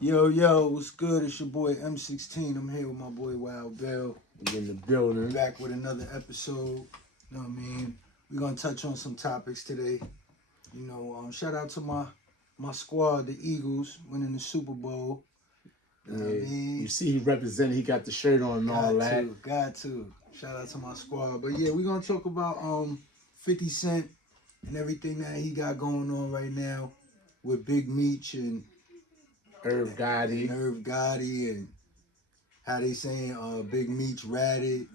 Yo, what's good? It's your boy M16. I'm here with my boy Wild Bill. We in the building. Back with another episode. You know what I mean? We're gonna touch on some topics today. Shout out to my squad, the Eagles, winning the Super Bowl. You know what I mean? You see he represented, he got the shirt on and all that. Got to. Shout out to my squad. But yeah, we're gonna talk about 50 Cent and everything that he got going on right now with Big Meech and Irv Gotti. And how they saying Big Meech ratted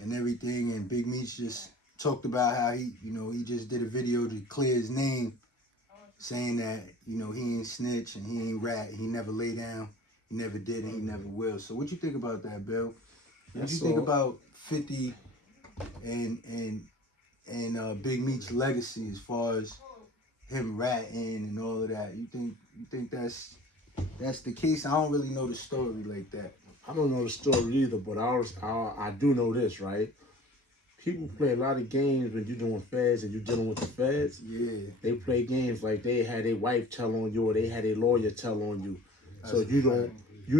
and everything, and Big Meech just talked about how he just did a video to clear his name, saying that he ain't snitch and he ain't rat, he never lay down, he never did, and he never will. So what you think about that, Bill? What you think about 50 and Big Meech's legacy as far as him ratting and all of that? You think that's the case? I don't really know the story like that. I don't know the story either, but I do know this, right? People play a lot of games when you're doing feds and you're dealing with the feds. Yeah. They play games like they had their wife tell on you or they had a lawyer tell on you. That's so you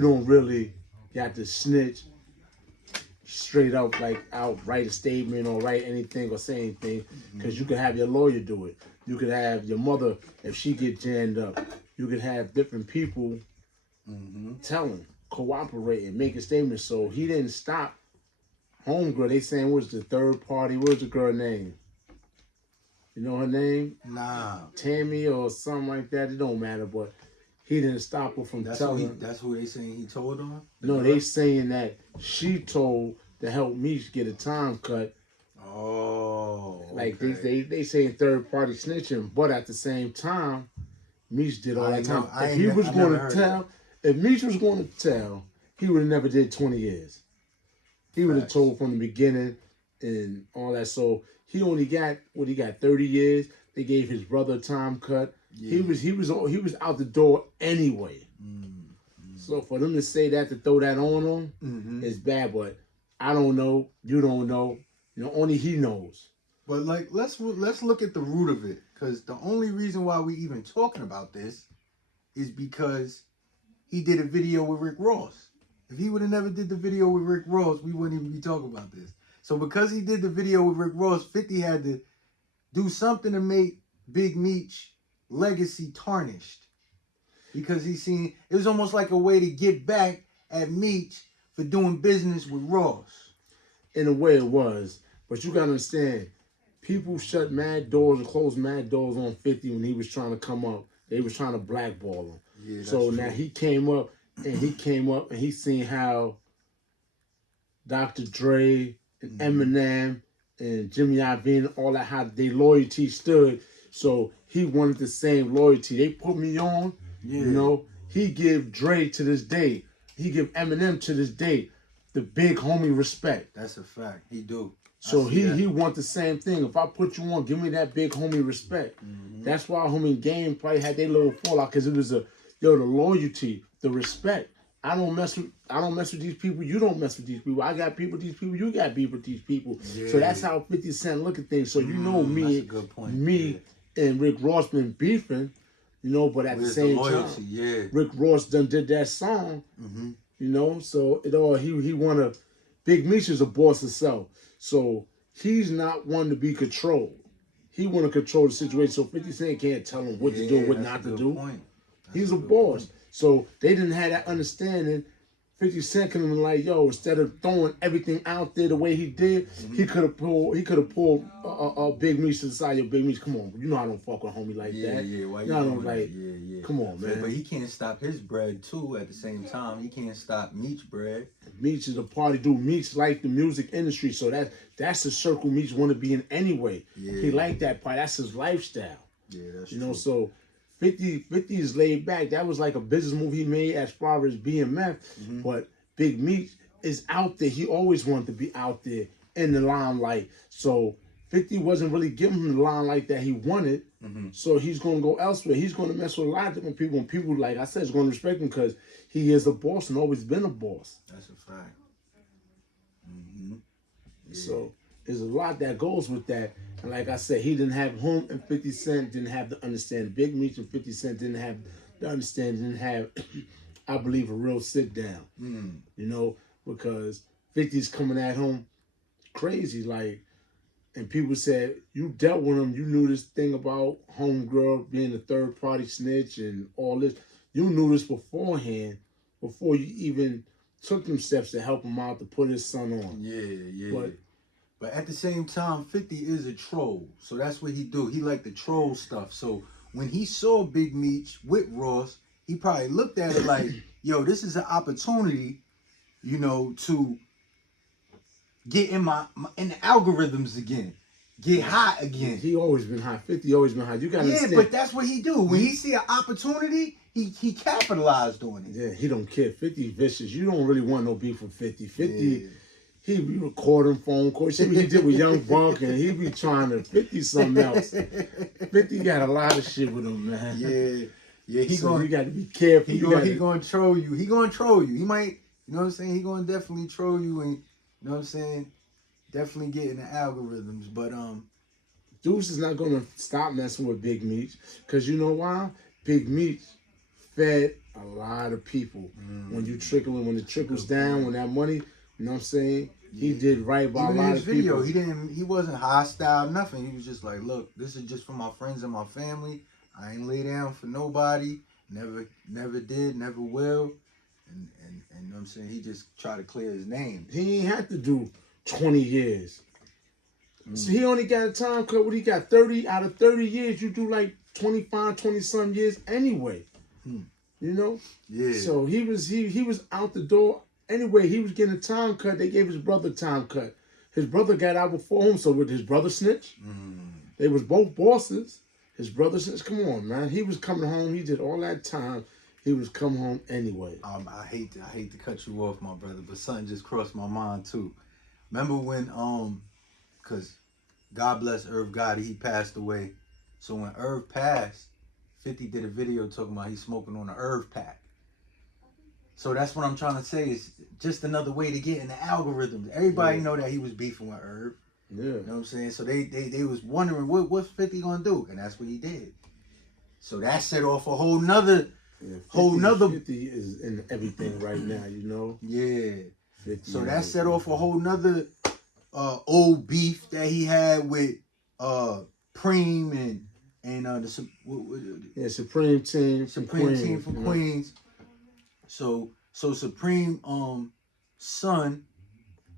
don't really got to snitch straight up, like write a statement or write anything or say anything, because you could have your lawyer do it. You could have your mother, if she get jammed up. You could have different people telling, cooperating, making statements. So he didn't stop homegirl. They saying what's the third party? What's the girl name? You know her name? Nah. Tammy or something like that. It don't matter, but he didn't stop her from telling. That's who they saying he told on? No, they saying that she told to help me get a time cut. Oh. Like okay. they saying third party snitching, but at the same time, Meech did all that time. If Meech was going to tell, he would have never did 20 years. He would have told from the beginning and all that. So he only got 30 years. They gave his brother a time cut. Yeah. He was out the door anyway. So for them to say that, to throw that on him, is bad. But I don't know. You don't know. Only he knows. But like, let's look at the root of it, because the only reason why we even talking about this is because he did a video with Rick Ross. If he would have never did the video with Rick Ross, we wouldn't even be talking about this. So because he did the video with Rick Ross, 50 had to do something to make Big Meech legacy tarnished, because he seen it was almost like a way to get back at Meech for doing business with Ross. In a way, it was, but you gotta understand. People shut mad doors and closed mad doors on 50 when he was trying to come up. They was trying to blackball him. Yeah, so true. Now he came up and he seen how Dr. Dre and Eminem and Jimmy Iovine, all that, how their loyalty stood. So he wanted the same loyalty. They put me on. Yeah. He give Dre to this day. He give Eminem to this day the big homie respect. That's a fact. He do. So he want the same thing. If I put you on, give me that big homie respect. That's why homie Game probably had their little fallout, because it was the loyalty, the respect. I don't mess with these people. You don't mess with these people. I got beef with these people. You got beef with these people. Yeah. So that's how 50 Cent look at things. So me and Rick Ross been beefing, but at the same time, Rick Ross done did that song. So it all he wanna. Big Meech is a boss himself. So he's not one to be controlled. He want to control the situation. So 50 Cent can't tell him what to do and what not to do. He's a boss. So they didn't have that understanding. 50 Cent could have been like, yo, instead of throwing everything out there the way he did, he could have pulled Big Meech to the side. Yo, Big Meech, come on, I don't fuck with homie like that. Yeah, why you don't like? Yeah. Come on, man. But he can't stop his bread too. At the same time, he can't stop Meech bread. Meech is a party dude. Meech like the music industry, so that's the circle Meech want to be in anyway. Yeah. He like that part. That's his lifestyle. Yeah, that's true. So 50 is laid back. That was like a business move he made as far as BMF. But Big Meech is out there. He always wanted to be out there in the limelight. So 50 wasn't really giving him the limelight that he wanted. So he's going to go elsewhere. He's going to mess with a lot of different people. And people, like I said, is going to respect him because he is a boss and always been a boss. That's a fact. Yeah. So there's a lot that goes with that. And like I said, he didn't have him, and 50 Cent didn't have the understanding. Big Meech and 50 Cent didn't have the understanding, didn't have I believe, a real sit down. You know, because 50's coming at him crazy, like, and people said, you dealt with him, you knew this thing about homegirl being a third party snitch and all this. You knew this beforehand, before you even took them steps to help him out to put his son on. Yeah. But at the same time, 50 is a troll. So that's what he do. He like the troll stuff. So when he saw Big Meech with Ross, he probably looked at it like, yo, this is an opportunity, you know, to get in in the algorithms again. Get hot again. He always been hot. 50 always been hot. You gotta understand. But that's what he do. When he see an opportunity, he capitalized on it. Yeah, he don't care. 50 vicious. You don't really want no beef with 50. 50, he be recording phone calls. See what he did with Young Buck, and he be trying to 50 something else. 50 got a lot of shit with him, man. Yeah. You got to be careful. He gonna troll you. He gonna troll you. He might, you know what I'm saying? He gonna definitely troll you, and you know what I'm saying? Definitely get in the algorithms, but Deuce is not gonna stop messing with Big Meech, because you know why? Big Meech fed a lot of people. When it trickles down, when that money, you know what I'm saying? He did right by a lot of people. He wasn't hostile, nothing. He was just like, look, this is just for my friends and my family. I ain't lay down for nobody. Never did, never will. And you know what I'm saying? He just tried to clear his name. He ain't had to do 20 years. So he only got a time cut. What he got? 30 out of 30 years, you do like 25, 20-some years anyway. You know? Yeah. So he was out the door anyway. He was getting a time cut. They gave his brother time cut. His brother got out before him. So with his brother snitch, they was both bosses. His brother snitch. Come on, man. He was coming home. He did all that time. He was coming home anyway. I hate to cut you off, my brother, but something just crossed my mind too. Remember when because God bless Irv Gotti, he passed away. So when Irv passed, 50 did a video talking about he's smoking on an Irv pack. So that's what I'm trying to say, is just another way to get in the algorithms. Everybody know that he was beefing with Irv. Yeah. You know what I'm saying? So they was wondering what's 50 gonna do, and that's what he did. So that set off a whole nother 50 is in everything right now, you know? Yeah. 50 so that set off a whole nother old beef that he had with Preem and the Supreme Team from Queens. So Supreme son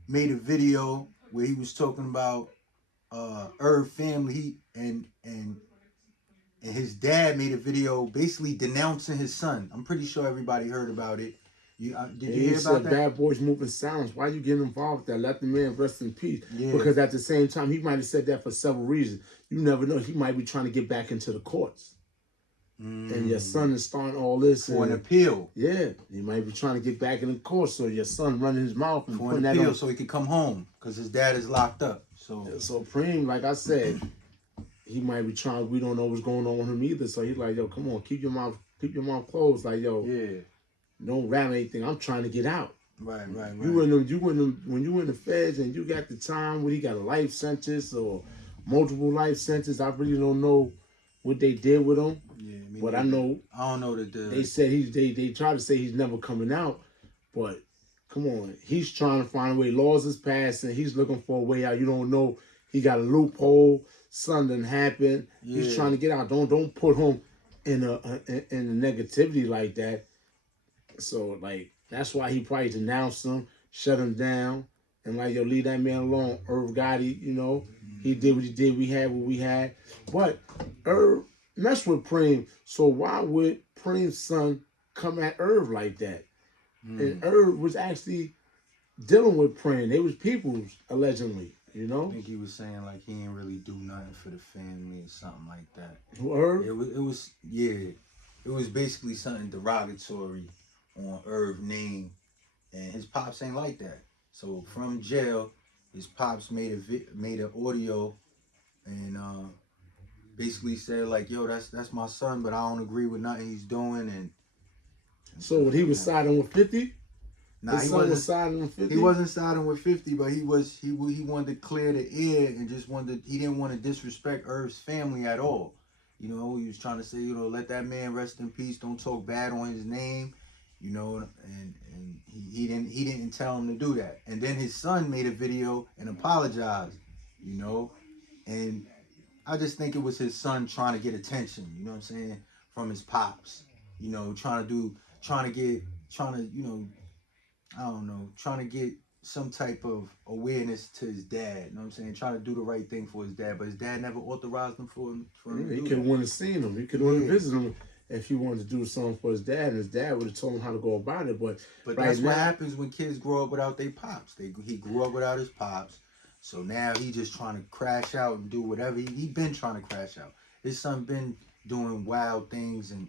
made a video where he was talking about Irv family. And his dad made a video basically denouncing his son. I'm pretty sure everybody heard about it. Did you hear about that? Bad Boys Moving Sounds. Why you getting involved with that? Let the man rest in peace. Yeah. Because at the same time, he might have said that for several reasons. You never know. He might be trying to get back into the courts. And your son is starting all this. For an appeal. Yeah. He might be trying to get back in the courts. So your son running his mouth and for an appeal so he could come home. Because his dad is locked up. So Preem, like I said, he might be trying. We don't know what's going on with him either. So he's like, yo, come on, keep your mouth closed. Like, yo, don't rat anything. I'm trying to get out. Right. When you in the feds and you got the time where he got a life sentence or multiple life sentences, I really don't know what they did with him. Yeah, but I don't know that they said they try to say he's never coming out, but come on, he's trying to find a way. Laws is passing. He's looking for a way out. You don't know. He got a loophole. Something happened. Yeah. He's trying to get out. Don't put him in a negativity like that. So like that's why he probably denounced him, shut him down, and like, yo, leave that man alone. Irv Gotti, you know, he did what he did. We had what we had, but Irv messed with Preem. So why would Preem's son come at Irv like that? And Irv was actually dealing with Preem. They was peoples allegedly. You know? I think he was saying like he didn't really do nothing for the family or something like that. Who, Irv? It was basically something derogatory on Irv's name, and his pops ain't like that. So from jail, his pops made an audio, and basically said like, yo, that's my son, but I don't agree with nothing he's doing. And so when he was siding with 50? Nah, he wasn't siding with 50. He wasn't siding with 50, but he wanted to clear the air and he didn't want to disrespect Irv's family at all. You know, he was trying to say, you know, let that man rest in peace. Don't talk bad on his name. you know, and he didn't tell him to do that. And then his son made a video and apologized, you know, and I just think it was his son trying to get attention, you know what I'm saying, from his pops, you know, trying to, you know, I don't know, trying to get some type of awareness to his dad. You know what I'm saying? Trying to do the right thing for his dad, but his dad never authorized him for him He to do could have that. went and seen him. He could have went and visited him if he wanted to do something for his dad, and his dad would have told him how to go about it. But right That's now, what happens when kids grow up without their pops. He grew up without his pops, so now he just trying to crash out and do whatever he been trying to crash out. His son been doing wild things, and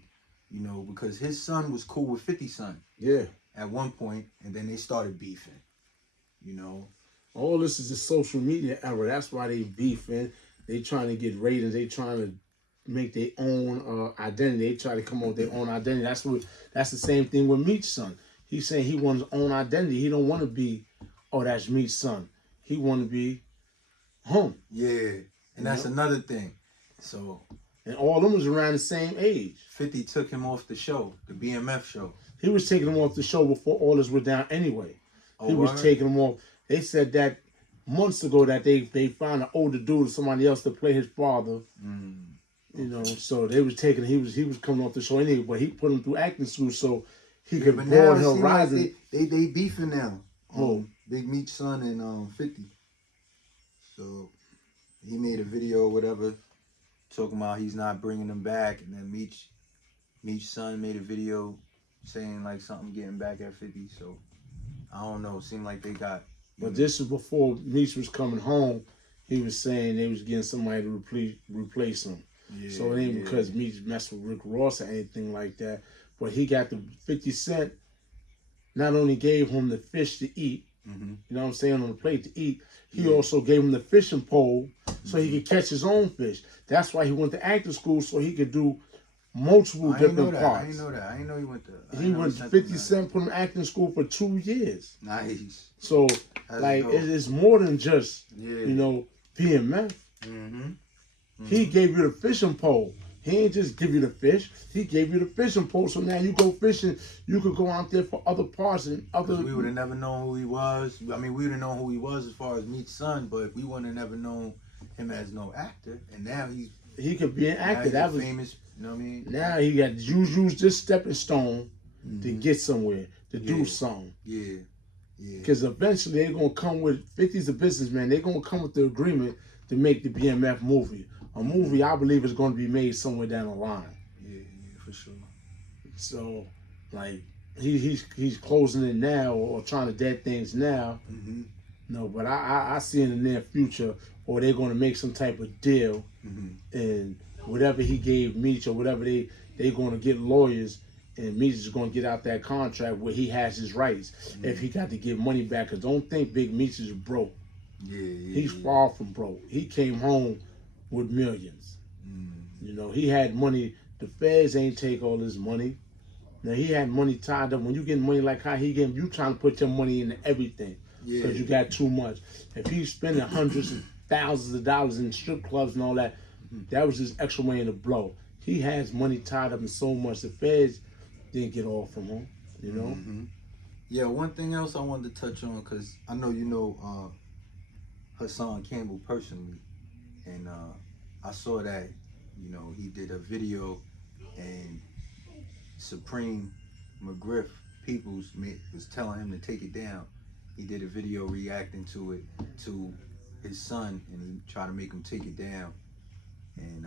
you know, because his son was cool with 50 Son. Yeah. At one point, and then they started beefing. You know, all this is the social media era. That's why they beefing. They trying to get ratings. They trying to make their own identity. They try to come up with their own identity. That's the same thing with Meech's son. He's saying he wants his own identity. He don't want to be, oh, that's Meech's son. He want to be home. Yeah, and that's another thing. So, and all of them was around the same age. 50 took him off the show, the BMF show. He was taking him off the show before all this went down anyway. He was taking him off. They said that months ago that they found an older dude or somebody else to play his father. You know, so they was taking he was coming off the show anyway, but he put him through acting school so he could broaden his horizon. Like they beefing now. Big Meech's son and 50. So he made a video or whatever talking about he's not bringing them back, and then Meech's son made a video saying like something getting back at 50. So I don't know. Seemed like they got. But this is before Meech was coming home. He was saying they was getting somebody to replace him. Yeah, so it ain't because Meech messed with Rick Ross or anything like that. But he got the 50 Cent. Not only gave him the fish to eat, you know what I'm saying, on the plate to eat, he also gave him the fishing pole so he could catch his own fish. That's why he went to acting school so he could do multiple different parts. I didn't know that. I didn't know he went to. He went to 50 Cent, put him in acting school for 2 years. Nice. So, like, it's more than just, you know, BMF. He gave you the fishing pole. He ain't just give you the fish. He gave you the fishing pole. So now you go fishing. You could go out there for other parts and other. We would have never known who he was. I mean, we would have known who he was as far as Meech's son, but we wouldn't have never known him as no actor. And now he could be an actor. That was famous. You know what I mean? Now he got use this stepping stone to get somewhere, to do something. Yeah. Because eventually they're gonna come with 50's a businessman. They're gonna come with the agreement to make the BMF movie. A movie I believe is going to be made somewhere down the line. Yeah, for sure. So, like, he's closing it now or trying to dead things now. No, but I see in the near future, or they're going to make some type of deal, and whatever he gave Meech or whatever they're going to get lawyers, and Meech is going to get out that contract where he has his rights. If he got to give money back, because don't think Big Meech is broke. He's far from broke. He came home with millions. You know, he had money. The feds ain't take all his money. Now, he had money tied up. When you get money like how he get, you trying to put your money into everything because you got too much. If he's spending hundreds of thousands of dollars in strip clubs and all that, that was just extra money to blow. He has money tied up in so much. The feds didn't get all from him, you know? Yeah, one thing else I wanted to touch on, because I know you know Hassan Campbell personally, and I saw that, you know, he did a video and Supreme McGriff Peoples was telling him to take it down. He did a video reacting to it, to his son, and he tried to make him take it down. And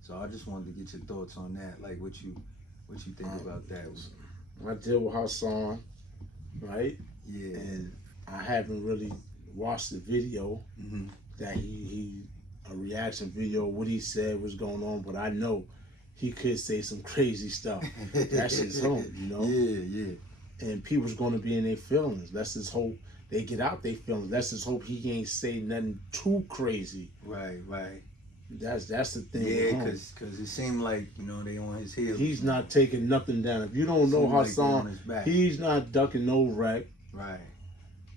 so I just wanted to get your thoughts on that, like what you think about that. I deal with Hassan, right? Yeah. And I haven't really watched the video that he a reaction video, what he said was going on, but I know he could say some crazy stuff. That's his home, you know? Yeah. And people's going to be in their feelings. Let's just hope they get out their feelings. Let's just hope he ain't say nothing too crazy. Right. That's the thing. Yeah, because it seemed like, you know, they on his heels. He's not taking nothing down. If you don't know Hassan, he's not ducking no wreck. Right.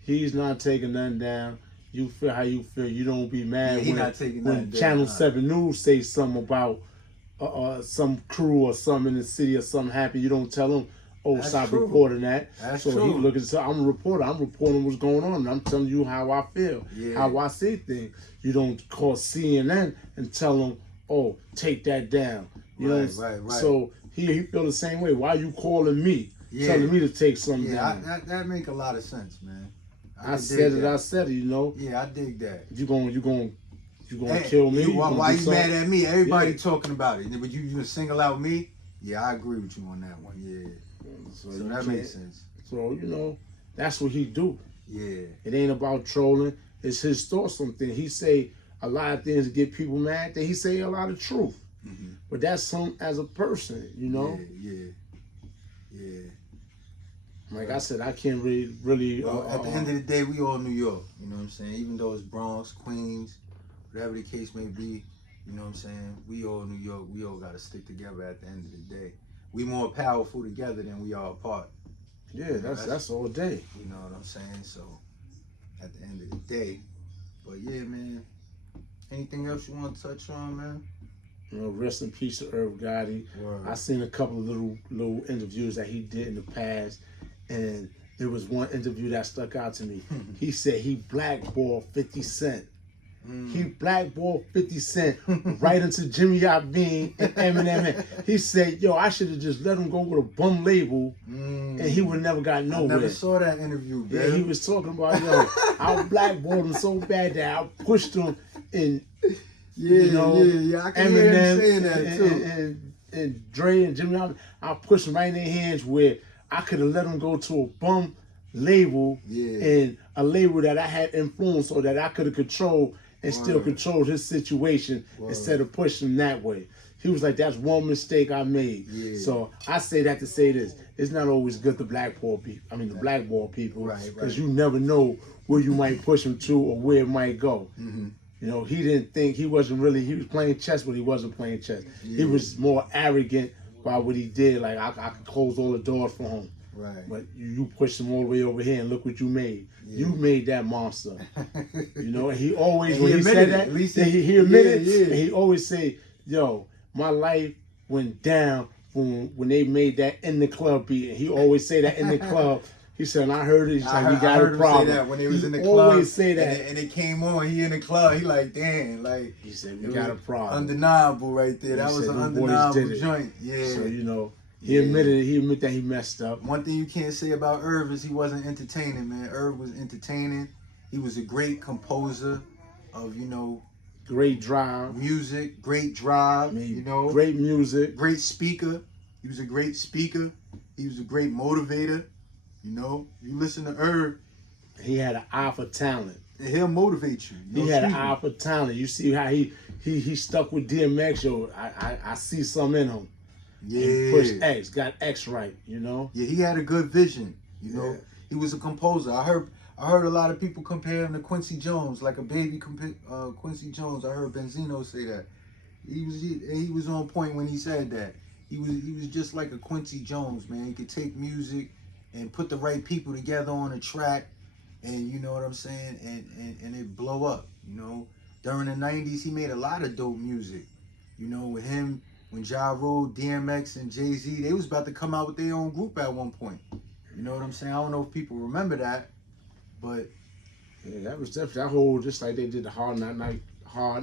He's not taking nothing down. You feel how you feel. You don't be mad when Channel 7 News say something about some crew or something in the city or something happen. You don't tell them, oh, That's stop true. reporting that. That's so true. he looking. So I'm a reporter. I'm reporting what's going on, and I'm telling you how I feel, how I see things. You don't call CNN and tell them, oh, take that down. You know. Right. So he feel the same way. Why you calling me, telling me to take something down? That make a lot of sense, man. I said it. You know. Yeah, I dig that. You gonna kill me? Why you mad at me? Everybody talking about it. But you single out me? Yeah, I agree with you on that one. Yeah. So that makes sense. So, you know, that's what he do. Yeah. It ain't about trolling. It's his thoughts on things. He say a lot of things to get people mad. That he say a lot of truth. Mm-hmm. But that's him as a person, you know? Yeah. Like I said, I can't really. Well, at the end of the day, we all New York. You know what I'm saying? Even though it's Bronx, Queens, whatever the case may be, you know what I'm saying? We all New York. We all got to stick together at the end of the day. We more powerful together than we are apart. Yeah, that's all day. You know what I'm saying? So, at the end of the day. But yeah, man. Anything else you want to touch on, man? You know, rest in peace to Irv Gotti. Word. I seen a couple of little interviews that he did in the past, and there was one interview that stuck out to me. He said he blackballed 50 Cent. He blackballed 50 Cent right into Jimmy Iovine and Eminem. He said, yo, I should have just let him go with a bum label and he would never got nowhere. I never saw that interview, man. Yeah, he was talking about, yo, I blackballed him so bad that I pushed him in, I can hear him saying that too. And Dre and Jimmy Iovine, I pushed them right in their hands where I could have let them go to a bum label and a label that I had influence or that I could have controlled and still controlled his situation instead of pushing him that way. He was like, that's one mistake I made. So I say that to say this. It's not always good to blackball people. Because you never know where you might push him to or where it might go. You know, he didn't think, he was playing chess, but he wasn't playing chess. He was more arrogant by what he did. Like, I could close all the doors for him. But you pushed him all the way over here and look what you made. You made that monster. You know, and he always, when he said that, he admitted, and he always say, yo, my life went down when they made that In the Club beat. And he always say that In the Club. He said, and I heard it. He's like, we got a problem. Say that when they was in the club. Always say that. And it came on. He in the club. He like, damn. Like, he said, we got a problem. Undeniable right there. That was an undeniable joint. Yeah. So, you know, he admitted that he messed up. One thing you can't say about Irv is he wasn't entertaining, man. Irv was entertaining. He was a great composer of, you know, great drive. Music, great drive, you know. Great music. Great speaker. He was a great speaker. He was a great motivator. You know, you listen to Irv. He had an eye for talent. And he'll motivate you. He had an eye for talent. You see how he stuck with DMX. Yo, I see something in him. Yeah. He pushed X, got X right, you know? Yeah, he had a good vision, you know? He was a composer. I heard a lot of people compare him to Quincy Jones, like a baby Quincy Jones. I heard Benzino say that. He was on point when he said that. He was just like a Quincy Jones, man. He could take music and put the right people together on a track, and you know what I'm saying, and it blow up, you know? During the 90s, he made a lot of dope music, you know, with him. When Ja Rule, DMX, and Jay-Z, they was about to come out with their own group at one point. You know what I'm saying? I don't know if people remember that, but yeah, that was definitely that whole, just like they did the Hard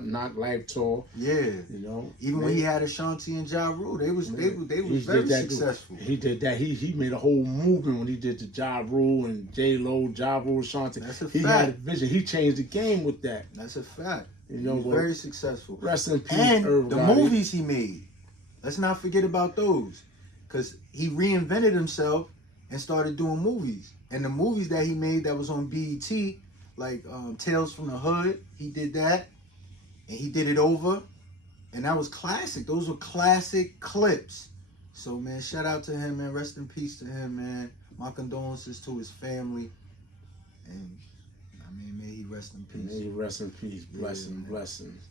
Knock Life tour. Yeah, you know, even when he had Ashanti and Ja Rule, they was very successful. He did that. He made a whole movement when he did the Ja Rule and J Lo, Ja Rule, Ashanti. That's a fact. He had a vision. He changed the game with that. That's a fact. You know, very successful. Rest in peace, and Irv the Gotti. movies he made. Let's not forget about those, because he reinvented himself and started doing movies. And the movies that he made that was on BET, like Tales from the Hood, he did that, and he did it over, and that was classic. Those were classic clips. So, man, shout out to him, man. Rest in peace to him, man. My condolences to his family, and I mean, may he rest in peace. May he rest in peace. Blessings.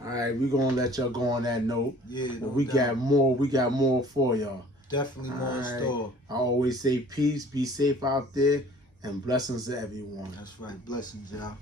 All right, we're gonna let y'all go on that note. Yeah, but we got more for y'all. Definitely more in store. I always say peace, be safe out there, and blessings to everyone. That's right. Blessings, y'all.